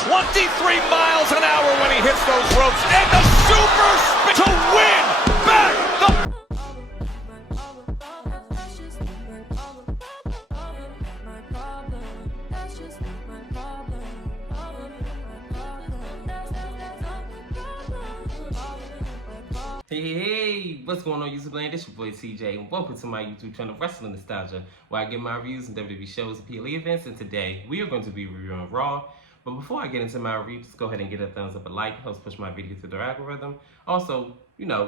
23 miles an hour when he hits those ropes, and the super spin to win back the... Hey, what's going on YouTube land? It's your boy TJ and welcome to my YouTube channel Wrestling Nostalgia, where I get my reviews in WWE shows and PLE events, and today we are going to be reviewing Raw. But before I get into my review, just go ahead and get a thumbs up, a like, it helps push my video through the algorithm. Also,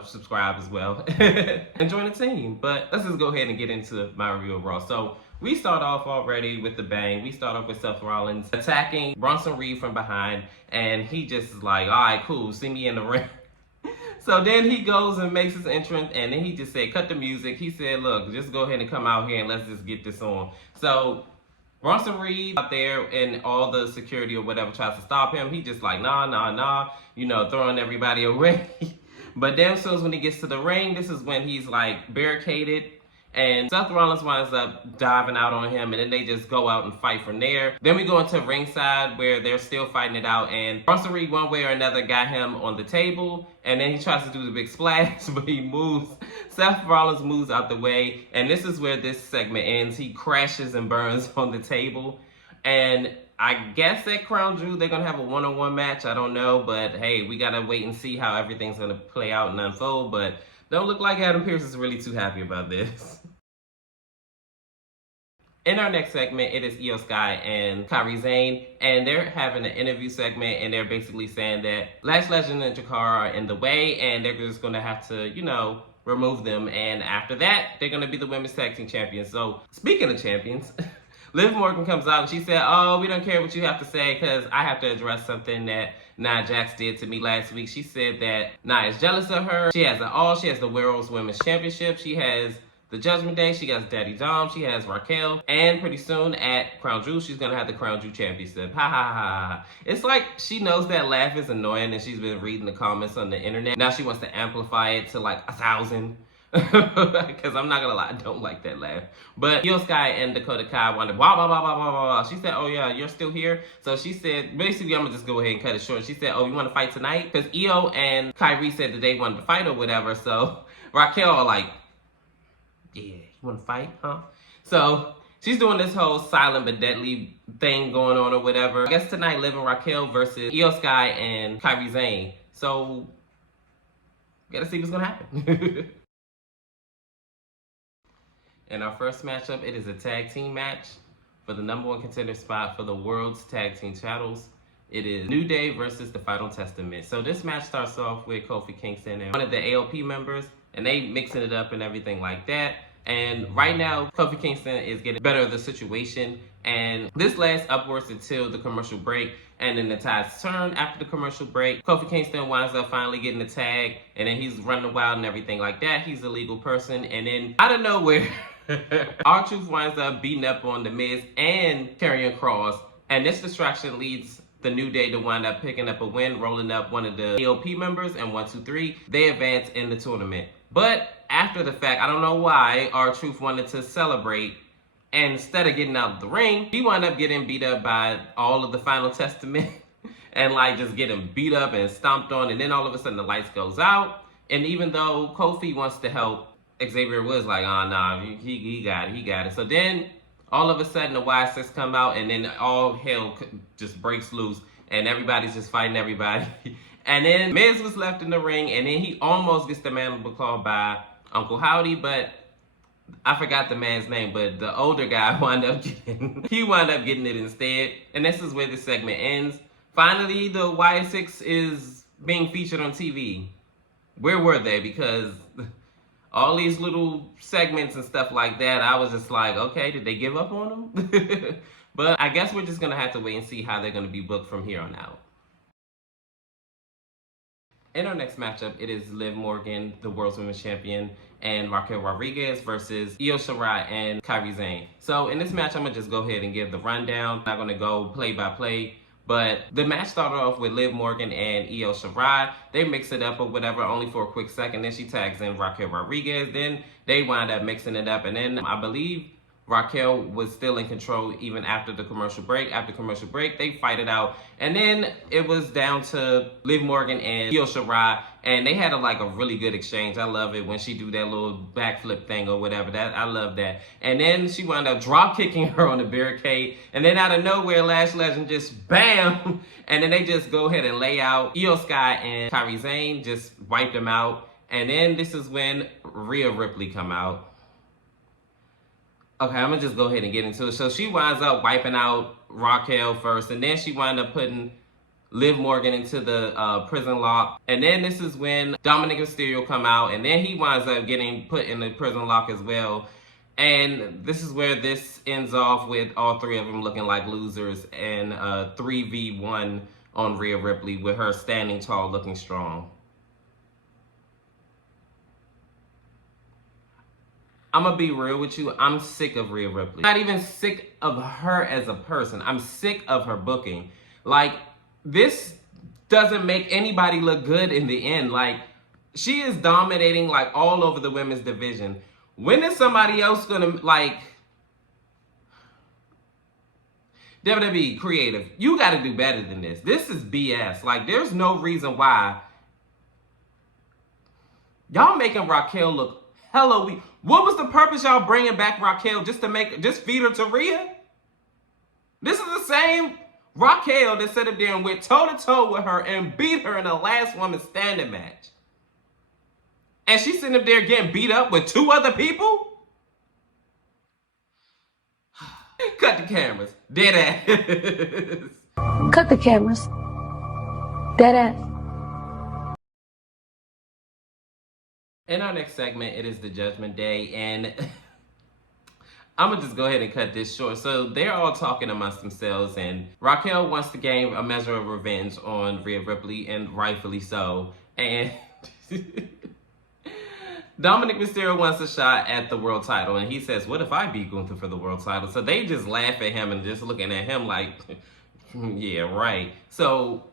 subscribe as well and join the team. But let's just go ahead and get into my review of Raw. So we start off already with the bang. We start off with Seth Rollins attacking Bronson Reed from behind, and he just is like, all right, cool, see me in the ring. So then he goes and makes his entrance, and then he just said, cut the music. He said, look, just go ahead and come out here and let's just get this on. So Bronson Reed out there and all the security or whatever tries to stop him. He just like, nah, throwing everybody away. But then as soon as when he gets to the ring, this is when he's like barricaded. And Seth Rollins winds up diving out on him, and then they just go out and fight from there. Then we go into ringside where they're still fighting it out, and Bronson Reed one way or another got him on the table, and then he tries to do the big splash, but he moves. Seth Rollins moves out the way, and this is where this segment ends. He crashes and burns on the table, and I guess at Crown Jewel they're gonna have a one-on-one match. I don't know, but hey, we gotta wait and see how everything's gonna play out and unfold, but don't look like Adam Pearce is really too happy about this. In our next segment, it is Iyo Sky and Kairi Sane, and they're having an interview segment, and they're basically saying that Lash Legend and Jakara are in the way, and they're just going to have to, remove them, and after that, they're going to be the Women's Tag Team Champions. So, speaking of champions, Liv Morgan comes out, and she said, oh, we don't care what you have to say, because I have to address something that Nia Jax did to me last week. She said that Nia is jealous of her. She has it all. She has the World's Women's Championship. She has the Judgment Day, she has Daddy Dom, she has Raquel, and pretty soon at Crown Jewel, she's gonna have the Crown Jewel Championship. Ha ha ha. It's like she knows that laugh is annoying and she's been reading the comments on the internet. Now she wants to amplify it to like 1,000. Because I'm not gonna lie, I don't like that laugh. But Iyo Sky and Dakota Kai wanted blah blah blah blah blah blah. She said, oh yeah, you're still here? So she said, basically I'm gonna just go ahead and cut it short. She said, oh, you wanna fight tonight? Because Iyo and Kairi said that they wanted to fight or whatever. So Raquel like, yeah, you want to fight, huh? So she's doing this whole silent but deadly thing going on or whatever. I guess tonight, Liv and Raquel versus Iyo Sky and Kairi Sane. So, gotta see what's gonna happen. In our first matchup, it is a tag team match for the #1 contender spot for the World's Tag Team titles. It is New Day versus the Final Testament. So this match starts off with Kofi Kingston and one of the AOP members, and they mixing it up and everything like that. And right now, Kofi Kingston is getting better of the situation, and this lasts upwards until the commercial break, and then the tides turn after the commercial break. Kofi Kingston winds up finally getting the tag, and then he's running wild and everything like that. He's a legal person, and then out of nowhere, R-Truth winds up beating up on The Miz and Karrion Kross, and this distraction leads the New Day to wind up picking up a win, rolling up one of the AOP members, and 1, 2, 3, they advance in the tournament. But after the fact, I don't know why R-Truth wanted to celebrate, and instead of getting out of the ring, he wound up getting beat up by all of the Final Testament and like just getting beat up and stomped on, and then all of a sudden the lights goes out, and even though Kofi wants to help, Xavier Woods like, oh nah, he got it. So then all of a sudden the Y6 come out, and then all hell just breaks loose, and everybody's just fighting everybody. And then Miz was left in the ring, and then he almost gets the mandible claw by Uncle Howdy, but I forgot the man's name, but the older guy wound up getting it instead. And this is where this segment ends. Finally, the Y6 is being featured on TV. Where were they? Because all these little segments and stuff like that, I was just like, okay, did they give up on them? But I guess we're just going to have to wait and see how they're going to be booked from here on out. In our next matchup, it is Liv Morgan, the World's Women's Champion, and Raquel Rodriguez versus Io Shirai and Kairi Sane. So in this match, I'm going to just go ahead and give the rundown. I'm not going to go play by play, but the match started off with Liv Morgan and Io Shirai. They mix it up or whatever, only for a quick second. Then she tags in Raquel Rodriguez. Then they wind up mixing it up, and then I believe Raquel was still in control even after the commercial break. After commercial break, they fight it out. And then it was down to Liv Morgan and Io Shirai. And they had a really good exchange. I love it when she do that little backflip thing or whatever. I love that. And then she wound up drop kicking her on the barricade. And then out of nowhere, Lash Legend just bam. And then they just go ahead and lay out Io Sky and Kairi Sane, just wiped them out. And then this is when Rhea Ripley come out. Okay, I'm gonna just go ahead and get into it. So she winds up wiping out Raquel first, and then she wound up putting Liv Morgan into the prison lock. And then this is when Dominic Mysterio come out, and then he winds up getting put in the prison lock as well. And this is where this ends off with all three of them looking like losers, and 3v1 on Rhea Ripley with her standing tall, looking strong. I'm gonna be real with you. I'm sick of Rhea Ripley. I'm not even sick of her as a person. I'm sick of her booking. Like, this doesn't make anybody look good in the end. Like, she is dominating all over the women's division. When is somebody else gonna WWE creative? You gotta do better than this. This is BS. There's no reason why y'all making Raquel look hella weak. What was the purpose y'all bringing back Raquel just feed her to Rhea? This is the same Raquel that sat up there and went toe-to-toe with her and beat her in the last woman standing match. And she's sitting up there getting beat up with two other people? Cut the cameras. Dead ass. Cut the cameras. Dead ass. In our next segment, it is the Judgment Day, and I'm going to just go ahead and cut this short. So they're all talking amongst themselves, and Raquel wants to gain a measure of revenge on Rhea Ripley, and rightfully so. And Dominic Mysterio wants a shot at the world title, and he says, what if I beat Gunther for the world title? So they just laugh at him and just looking at him like, yeah, right. So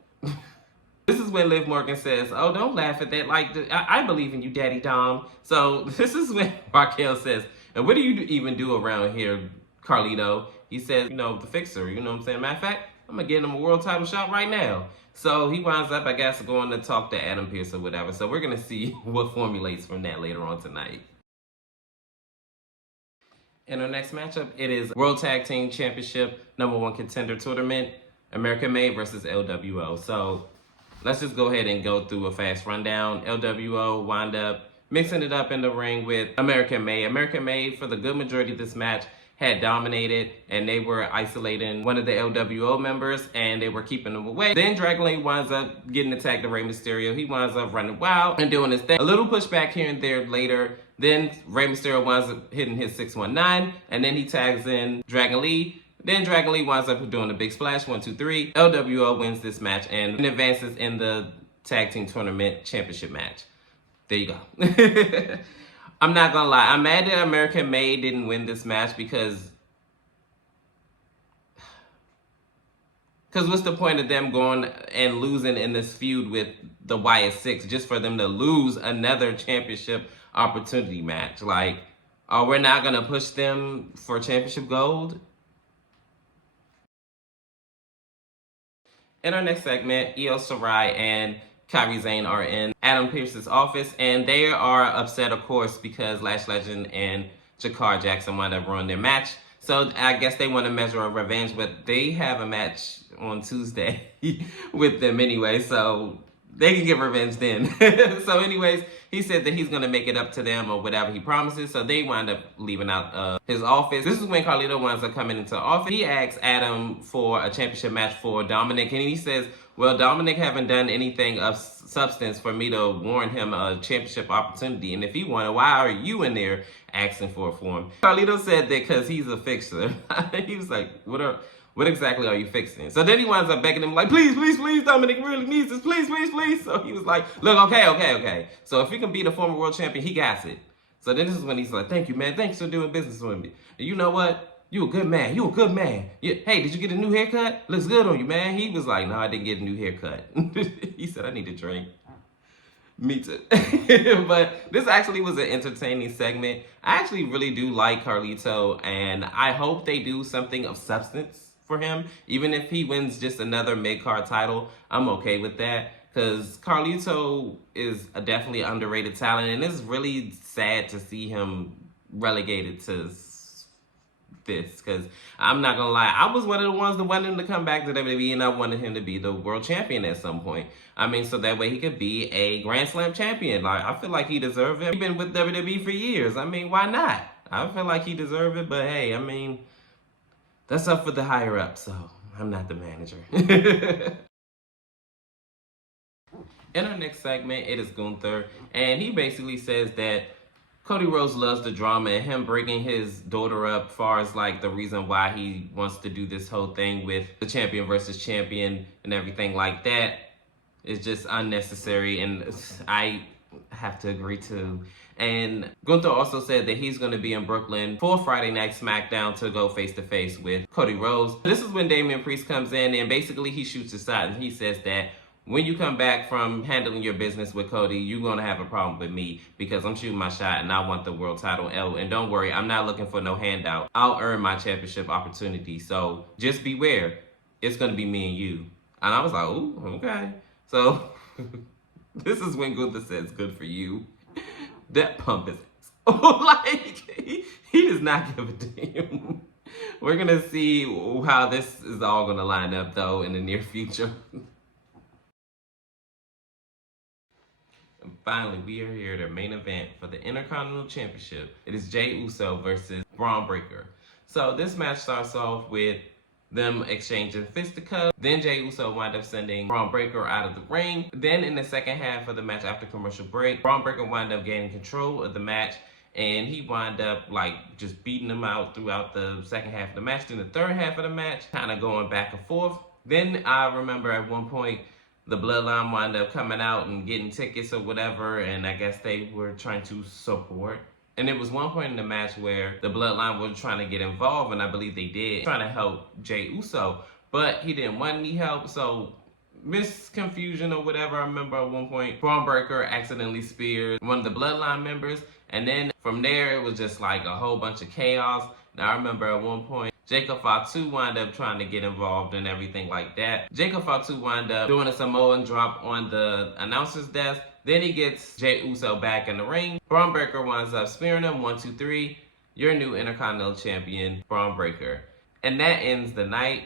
this is when Liv Morgan says, oh, don't laugh at that. I believe in you, Daddy Dom. So this is when Raquel says, and what do you even do around here, Carlito? He says, the fixer, you know what I'm saying? Matter of fact, I'm going to get him a world title shot right now. So he winds up, I guess, going to talk to Adam Pearce or whatever. So we're going to see what formulates from that later on tonight. In our next matchup, it is World Tag Team Championship #1 Contender Tournament, American May versus LWO. So let's just go ahead and go through a fast rundown. LWO wound up mixing it up in the ring with American May. American May, for the good majority of this match, had dominated, and they were isolating one of the LWO members, and they were keeping him away. Then Dragon Lee winds up getting attacked to Rey Mysterio. He winds up running wild and doing his thing. A little pushback here and there later. Then Rey Mysterio winds up hitting his 619, and then he tags in Dragon Lee. Then Dragon Lee winds up doing a big splash, 1, 2, 3. LWO wins this match and advances in the Tag Team Tournament Championship match. There you go. I'm not gonna lie, I'm mad that American May didn't win this match because what's the point of them going and losing in this feud with the Wyatt Six just for them to lose another championship opportunity match? We're not gonna push them for championship gold? In our next segment, Io Shirai and Kairi Sane are in Adam Pearce's office, and they are upset, of course, because Lash Legend and Jakar Jackson wound up ruining their match. So I guess they want a measure of revenge, but they have a match on Tuesday with them anyway, so they can get revenge then. So anyways, he said that he's going to make it up to them or whatever he promises, so they wind up leaving out his office. This is when Carlito winds up coming into the office. He asks Adam for a championship match for Dominic, and he says, well, Dominic haven't done anything of substance for me to warrant him a championship opportunity, and if he won it, why are you in there asking for it for him? Carlito said that because he's a fixer. He was like, what exactly are you fixing? So then he winds up begging him like, please, please, please, Dominic really needs this, please, please, please. So he was like, look, okay. So if he can beat a former world champion, he got it. So then this is when he's like, thank you, man. Thanks for doing business with me. And you know what? You a good man. You a good man. Hey, did you get a new haircut? Looks good on you, man. He was like, no, I didn't get a new haircut. He said, I need a drink. Me too. But this actually was an entertaining segment. I actually really do like Carlito, and I hope they do something of substance for him. Even if he wins just another mid-card title, I'm okay with that. Because Carlito is a definitely underrated talent, and it's really sad to see him relegated to this. Because I'm not going to lie, I was one of the ones that wanted him to come back to WWE, and I wanted him to be the world champion at some point. I mean, so that way he could be a Grand Slam champion. Like, I feel like he deserves it. He's been with WWE for years. I mean, why not? I feel like he deserves it, but hey, I mean, that's up for the higher up, so I'm not the manager. In our next segment, it is Gunther, and he basically says that Cody Rhodes loves the drama, and him bringing his daughter up far as like the reason why he wants to do this whole thing with the champion versus champion and everything like that is just unnecessary, and I have to agree too. And Gunther also said that he's going to be in Brooklyn for Friday Night SmackDown to go face-to-face with Cody Rhodes. This is when Damian Priest comes in, and basically he shoots his shot, and he says that when you come back from handling your business with Cody, you're going to have a problem with me because I'm shooting my shot and I want the world title. And don't worry, I'm not looking for no handout. I'll earn my championship opportunity. So just beware. It's going to be me and you. And I was like, ooh, okay. So this is when Gunther says, good for you. That pump is like, he does not give a damn. We're going to see how this is all going to line up, though, in the near future. And finally, we are here at our main event for the Intercontinental Championship. It is Jey Uso versus Bron Breakker. So this match starts off with them exchanging fisticuffs. Then Jey Uso wind up sending Bron Breakker out of the ring. Then in the second half of the match after commercial break, Bron Breakker wind up gaining control of the match, and he wind up like just beating him out throughout the second half of the match. Then the third half of the match, kind of going back and forth. Then I remember at one point, the Bloodline wound up coming out and getting tickets or whatever, and I guess they were trying to support. And it was one point in the match where the Bloodline was trying to get involved, and I believe they did, trying to help Jey Uso, but he didn't want any help, so misconfusion or whatever. I remember at one point, Bron Breakker accidentally speared one of the Bloodline members, and then from there, it was just like a whole bunch of chaos. Now, I remember at one point, Jacob Fatu wound up trying to get involved and everything like that. Jacob Fatu wound up doing a Samoan drop on the announcer's desk. Then he gets Jey Uso back in the ring. Bron Breakker winds up spearing him. 1, 2, 3. Your new Intercontinental Champion, Bron Breakker. And that ends the night.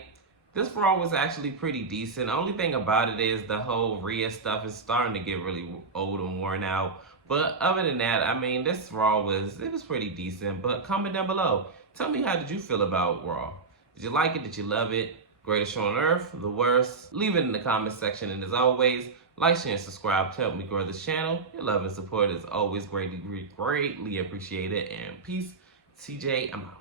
This Raw was actually pretty decent. The only thing about it is the whole Rhea stuff is starting to get really old and worn out. But other than that, I mean, this Raw was pretty decent. But comment down below. Tell me, how did you feel about Raw? Did you like it? Did you love it? Greatest show on earth? The worst? Leave it in the comment section. And as always, like, share, and subscribe to help me grow this channel. Your love and support is always greatly appreciated. And peace. TJ, I'm out.